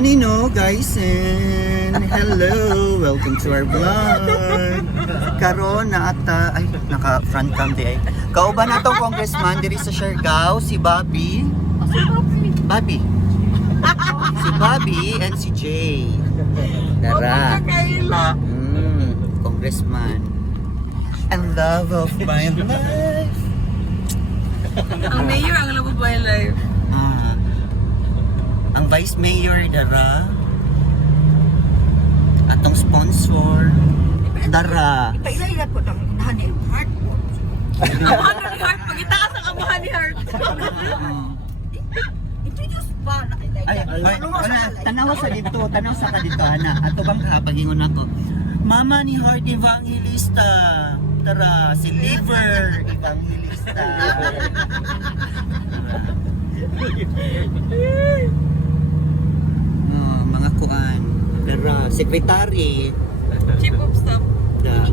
Nino, guys, and hello! Welcome to our vlog. Karon na ata, ay, naka-front cam di ay. Kauban na tong congressman diri sa Siargao, si Bobby. Bobby. Si Bobby and si Jay. Dara. Congressman. And love of my life. Ang mayor ang love of my life. Ang vice mayor dara. Atong sponsor dara. Ipailay ko ng honey heart ko. Amahan ni Heart. Pagitaas ang amahan ni Heart. Ito yung spa na kita. Ay, tanaw sa dito, tanaw sa kadito ana. Ato bang kapagingon ako. Mama ni Heart Evangelista. Tara, si Liver Evangelista. Mga kuan. Tara, secretary. Chief of staff. Da.